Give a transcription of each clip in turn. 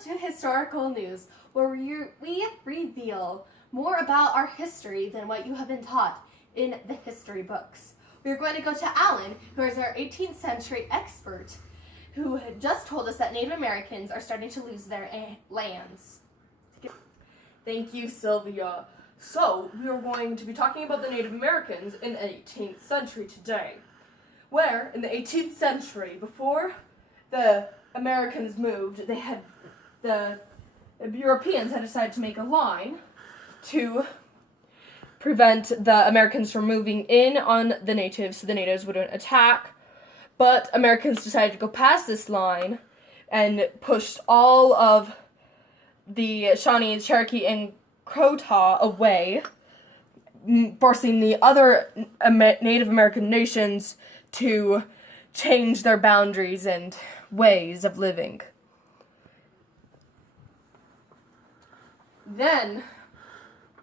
to Historical News, where we reveal more about our history than what you have been taught in the history books. We're going to go to Alan, who is our 18th century expert, who had just told us that Native Americans are starting to lose their lands. Thank you, Sylvia. So, we are going to be talking about the Native Americans in the 18th century today, where in the 18th century, before the Americans moved, the Europeans had decided to make a line to prevent the Americans from moving in on the natives so the natives wouldn't attack. But Americans decided to go past this line and pushed all of the Shawnee, Cherokee, and Crow away, forcing the other Native American nations to change their boundaries and ways of living. Then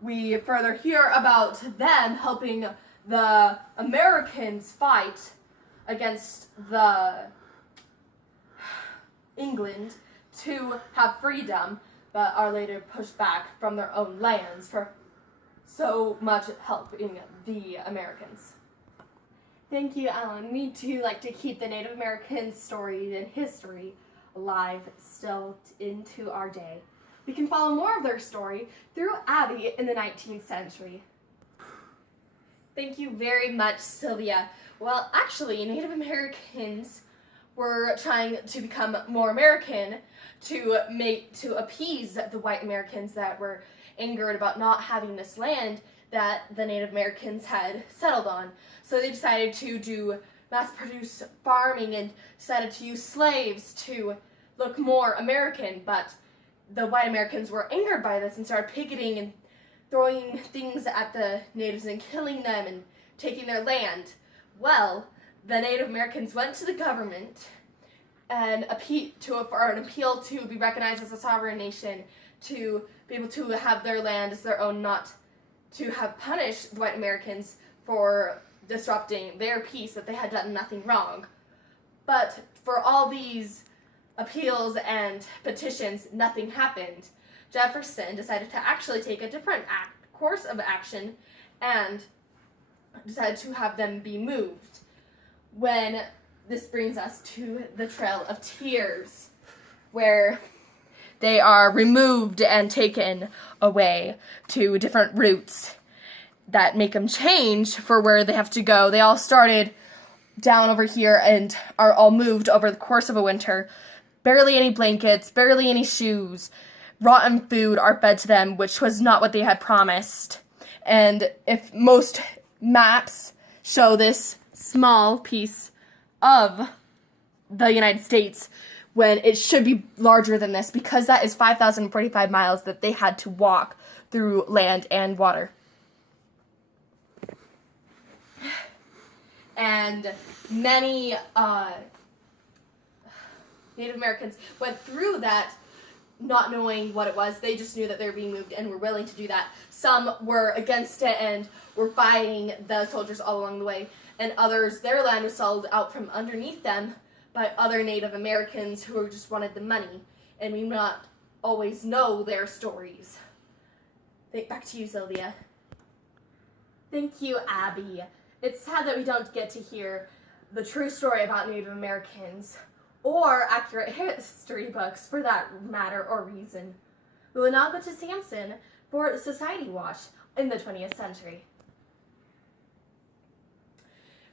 we further hear about them helping the Americans fight against the England to have freedom, but are later pushed back from their own lands for so much helping the Americans. Thank you, Alan. We too like to keep the Native American story and history alive still into our day. We can follow more of their story through Abby in the 19th century. Thank you very much, Sylvia. Well, actually, Native Americans were trying to become more American to appease the white Americans that were angered about not having this land that the Native Americans had settled on. So they decided to do mass-produced farming and decided to use slaves to look more American, but the white Americans were angered by this and started picketing and throwing things at the natives and killing them and taking their land. Well, the Native Americans went to the government and for an appeal to be recognized as a sovereign nation, to be able to have their land as their own, not to have punished the white Americans for disrupting their peace, that they had done nothing wrong. But for all these appeals and petitions, nothing happened. Jefferson decided to actually take a different course of action and decided to have them be moved. When this brings us to the Trail of Tears, where they are removed and taken away to different routes that make them change for where they have to go. They all started down over here and are all moved over the course of a winter. Barely any blankets, barely any shoes. Rotten food are fed to them, which was not what they had promised. And if most maps show this small piece of the United States, when it should be larger than this, because that is 5,045 miles that they had to walk through land and water. And many Native Americans went through that not knowing what it was. They just knew that they were being moved and were willing to do that. Some were against it and were fighting the soldiers all along the way, and others, their land was sold out from underneath them by other Native Americans who just wanted the money, and we not always know their stories. Back to you, Sylvia. Thank you, Abby. It's sad that we don't get to hear the true story about Native Americans, or accurate history books for that matter or reason. We will now go to Samson for Society Watch in the 20th century.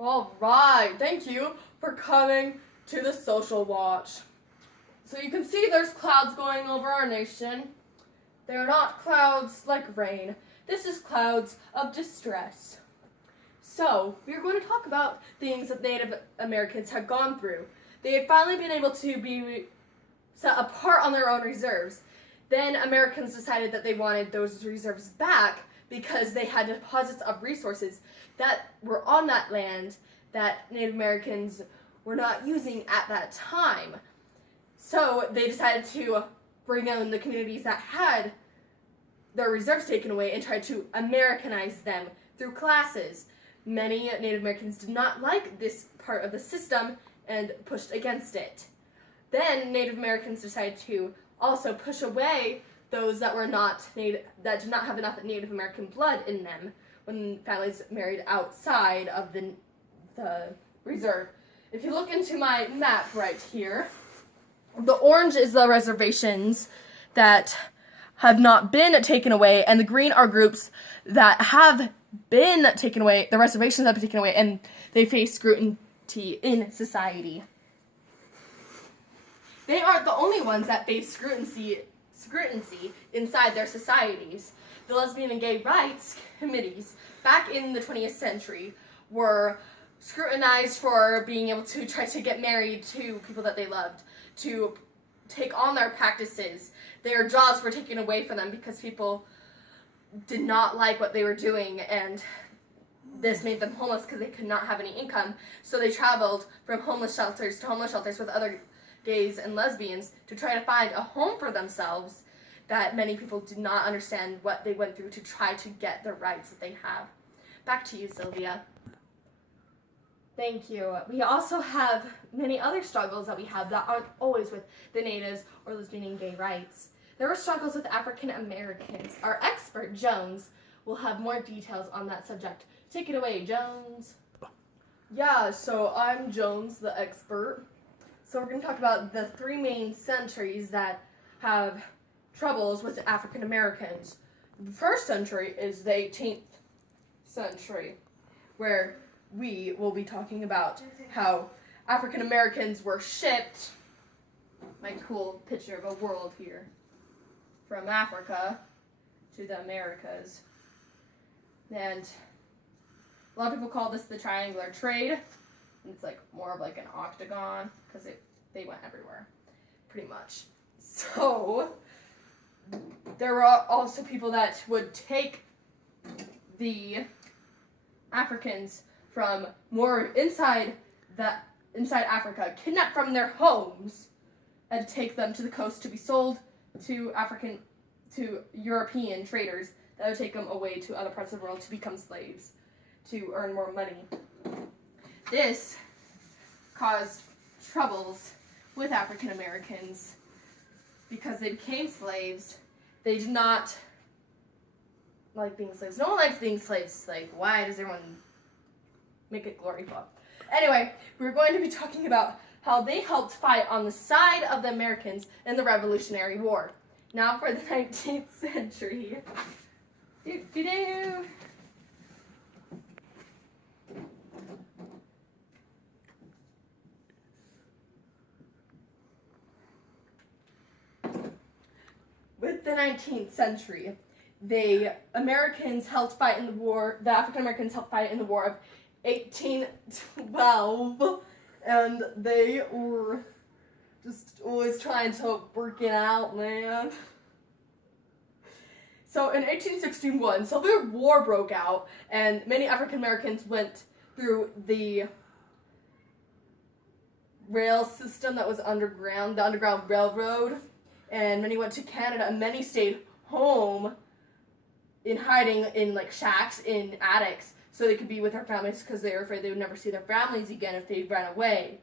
All right, thank you for coming to the Social Watch. So you can see there's clouds going over our nation. They're not clouds like rain. This is clouds of distress. So we're going to talk about things that Native Americans have gone through. They had finally been able to be set apart on their own reserves. Then Americans decided that they wanted those reserves back because they had deposits of resources that were on that land that Native Americans were not using at that time. So they decided to bring in the communities that had their reserves taken away and tried to Americanize them through classes. Many Native Americans did not like this part of the system and pushed against it. Then Native Americans decided to also push away those that were not that did not have enough Native American blood in them when families married outside of the reserve. If you look into my map right here, the orange is the reservations that have not been taken away, and the green are groups that have been taken away, the reservations have been taken away, and they face scrutiny in society. They aren't the only ones that face scrutiny inside their societies. The lesbian and gay rights committees back in the 20th century were scrutinized for being able to try to get married to people that they loved, to take on their practices. Their jobs were taken away from them because people did not like what they were doing, and this made them homeless because they could not have any income. So they traveled from homeless shelters to homeless shelters with other gays and lesbians to try to find a home for themselves, that many people did not understand what they went through to try to get the rights that they have. Back to you, Sylvia. Thank you. We also have many other struggles that we have that aren't always with the natives or lesbian and gay rights. There were struggles with African Americans. Our expert, Jones, will have more details on that subject. Take it away, Jones. Yeah, so I'm Jones, the expert. So we're going to talk about the 3 main centuries that have troubles with African Americans. The first century is the 18th century, where we will be talking about how African Americans were shipped, my cool picture of a world here, from Africa to the Americas. And a lot of people call this the triangular trade. It's like more of like an octagon because they went everywhere, pretty much. So there were also people that would take the Africans from more inside Africa, kidnap from their homes, and take them to the coast to be sold to European traders that would take them away to other parts of the world to become slaves, to earn more money. This caused troubles with African Americans because they became slaves. They did not like being slaves. No one likes being slaves. Like, why does everyone make it glorified? Anyway, we're going to be talking about how they helped fight on the side of the Americans in the Revolutionary War. Now for the 19th century. With the 19th century, the Americans helped fight in the war, the African Americans helped fight in the War of 1812, and they were just always trying to work it out, man. So in 1861, Civil War broke out, and many African Americans went through the rail system that was underground, the Underground Railroad, and many went to Canada, and many stayed home in hiding in like shacks in attics so they could be with their families because they were afraid they would never see their families again if they ran away.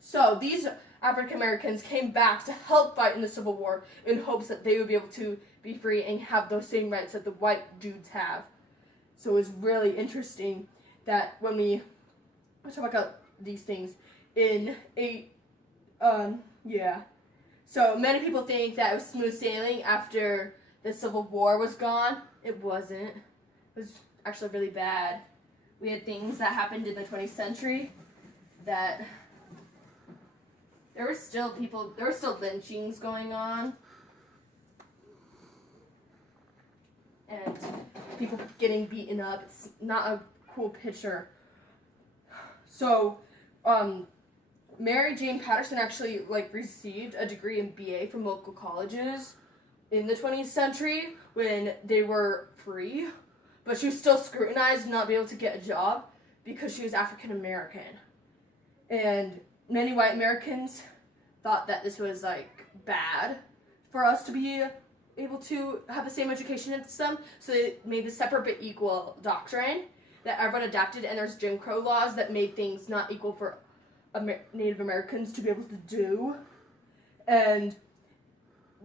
So these African Americans came back to help fight in the Civil War in hopes that they would be able to be free and have those same rights that the white dudes have. So it was really interesting that when we talk about these things So many people think that it was smooth sailing after the Civil War was gone. It wasn't. It was actually really bad. We had things that happened in the 20th century that there were still lynchings going on. And people getting beaten up. It's not a cool picture. So, Mary Jane Patterson actually received a degree in BA from local colleges in the 20th century when they were free, but she was still scrutinized and not be able to get a job because she was African American. And many white Americans thought that this was bad for us to be able to have the same education as them, so they made the separate but equal doctrine that everyone adapted, and there's Jim Crow laws that made things not equal for Native Americans to be able to do. And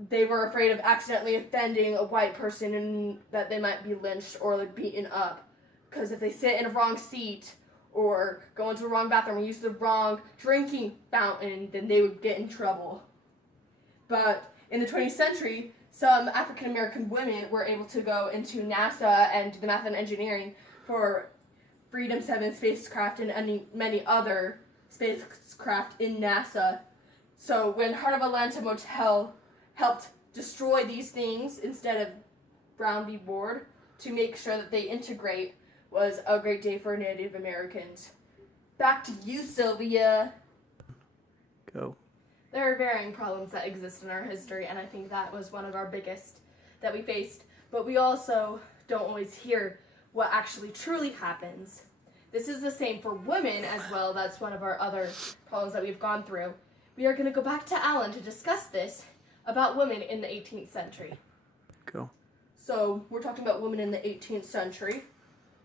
they were afraid of accidentally offending a white person and that they might be lynched or like beaten up. Because if they sit in a wrong seat or go into the wrong bathroom or use the wrong drinking fountain, then they would get in trouble. But in the 20th century, some African American women were able to go into NASA and do the math and engineering for Freedom 7 spacecraft and many other spacecraft in NASA. So when Heart of Atlanta Motel helped destroy these things instead of Brown v. Board to make sure that they integrate, was a great day for Native Americans. Back to you, Sylvia. Go. There are varying problems that exist in our history, and I think that was one of our biggest that we faced. But we also don't always hear what actually truly happens. This is the same for women as well. That's one of our other problems that we've gone through. We are going to go back to Alan to discuss this about women in the 18th century. Go. So we're talking about women in the 18th century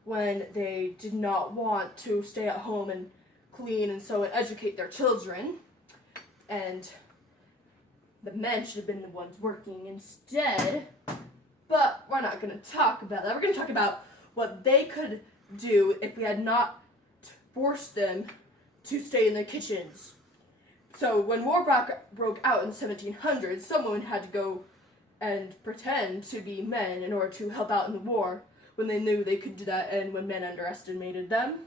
when they did not want to stay at home and clean and sew and educate their children. And the men should have been the ones working instead. But we're not going to talk about that. We're going to talk about what they could do if we had not forced them to stay in the kitchens. So when war broke out in the 1700s, some women had to go and pretend to be men in order to help out in the war when they knew they could do that and when men underestimated them.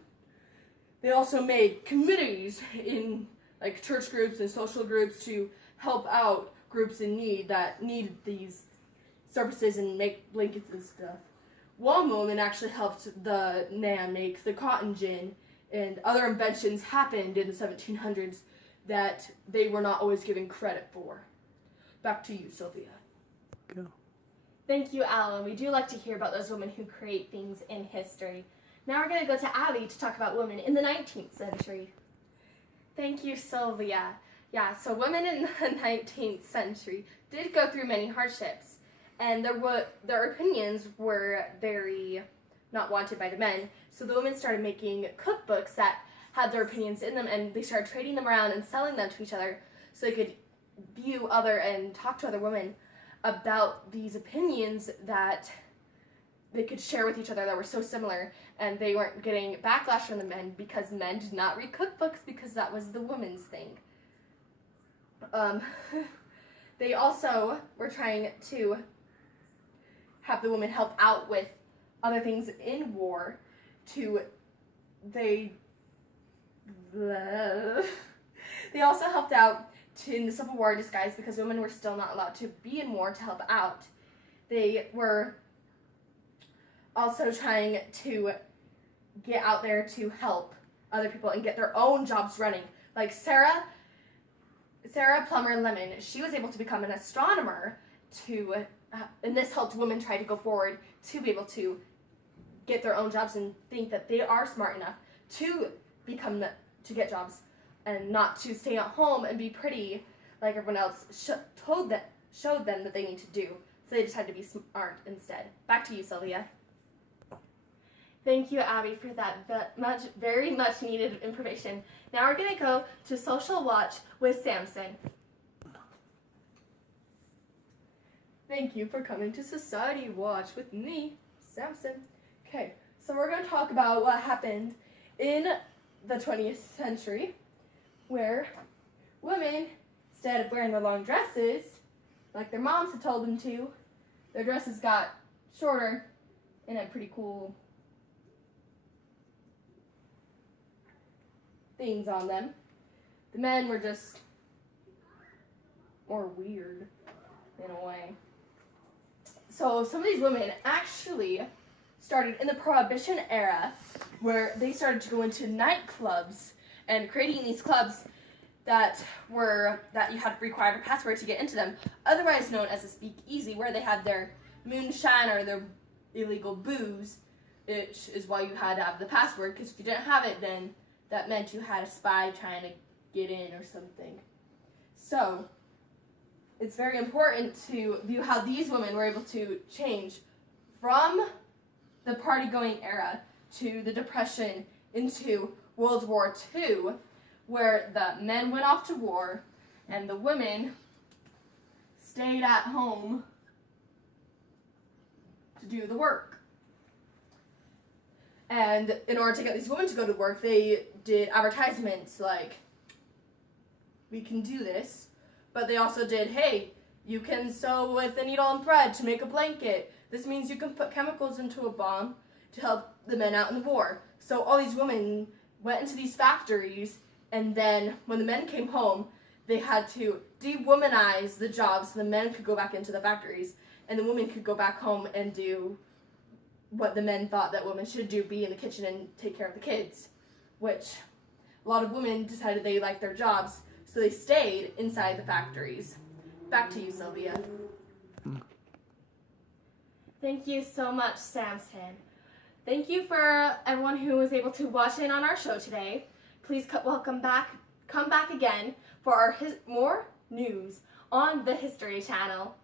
They also made committees in like church groups and social groups to help out groups in need that needed these services and make blankets and stuff. One woman actually helped the Nan make the cotton gin, and other inventions happened in the 1700s that they were not always given credit for. Back to you, Sylvia. Go. Thank you, Alan. We do like to hear about those women who create things in history. Now we're going to go to Abby to talk about women in the 19th century. Thank you, Sylvia. Yeah, so women in the 19th century did go through many hardships, and their opinions were very not wanted by the men. So the women started making cookbooks that had their opinions in them, and they started trading them around and selling them to each other so they could view other and talk to other women about these opinions that they could share with each other that were so similar, and they weren't getting backlash from the men because men did not read cookbooks because that was the woman's thing. They also were trying to have the women help out with other things in war. They also helped out in the Civil War disguise because women were still not allowed to be in war to help out. They were also trying to get out there to help other people and get their own jobs running. Like Sarah Plummer Lemon, she was able to become an astronomer and this helped women try to go forward to be able to get their own jobs and think that they are smart enough to get jobs and not to stay at home and be pretty like everyone else showed them that they need to do. So they just had to be smart instead. Back to you, Sylvia. Thank you, Abby, for that very much needed information. Now we're going to go to Social Watch with Samson. Thank you for coming to Society Watch with me, Samson. Okay, so we're going to talk about what happened in the 20th century, where women, instead of wearing their long dresses, like their moms had told them to, their dresses got shorter and had pretty cool things on them. The men were just more weird in a way. So some of these women actually started in the Prohibition era, where they started to go into nightclubs and creating these clubs that you had to require a password to get into them, otherwise known as a speakeasy, where they had their moonshine or their illegal booze, which is why you had to have the password, because if you didn't have it, then that meant you had a spy trying to get in or something. So it's very important to view how these women were able to change from the party-going era to the Depression into World War II, where the men went off to war and the women stayed at home to do the work. And in order to get these women to go to work, they did advertisements like, we can do this. But they also did, hey, you can sew with a needle and thread to make a blanket. This means you can put chemicals into a bomb to help the men out in the war. So all these women went into these factories, and then when the men came home, they had to de-womanize the jobs so the men could go back into the factories, and the women could go back home and do what the men thought that women should do, be in the kitchen and take care of the kids, which a lot of women decided they liked their jobs, so they stayed inside the factories. Back to you, Sylvia. Thank you so much, Samson. Thank you for everyone who was able to watch in on our show today. Please come back again for our more news on the History Channel.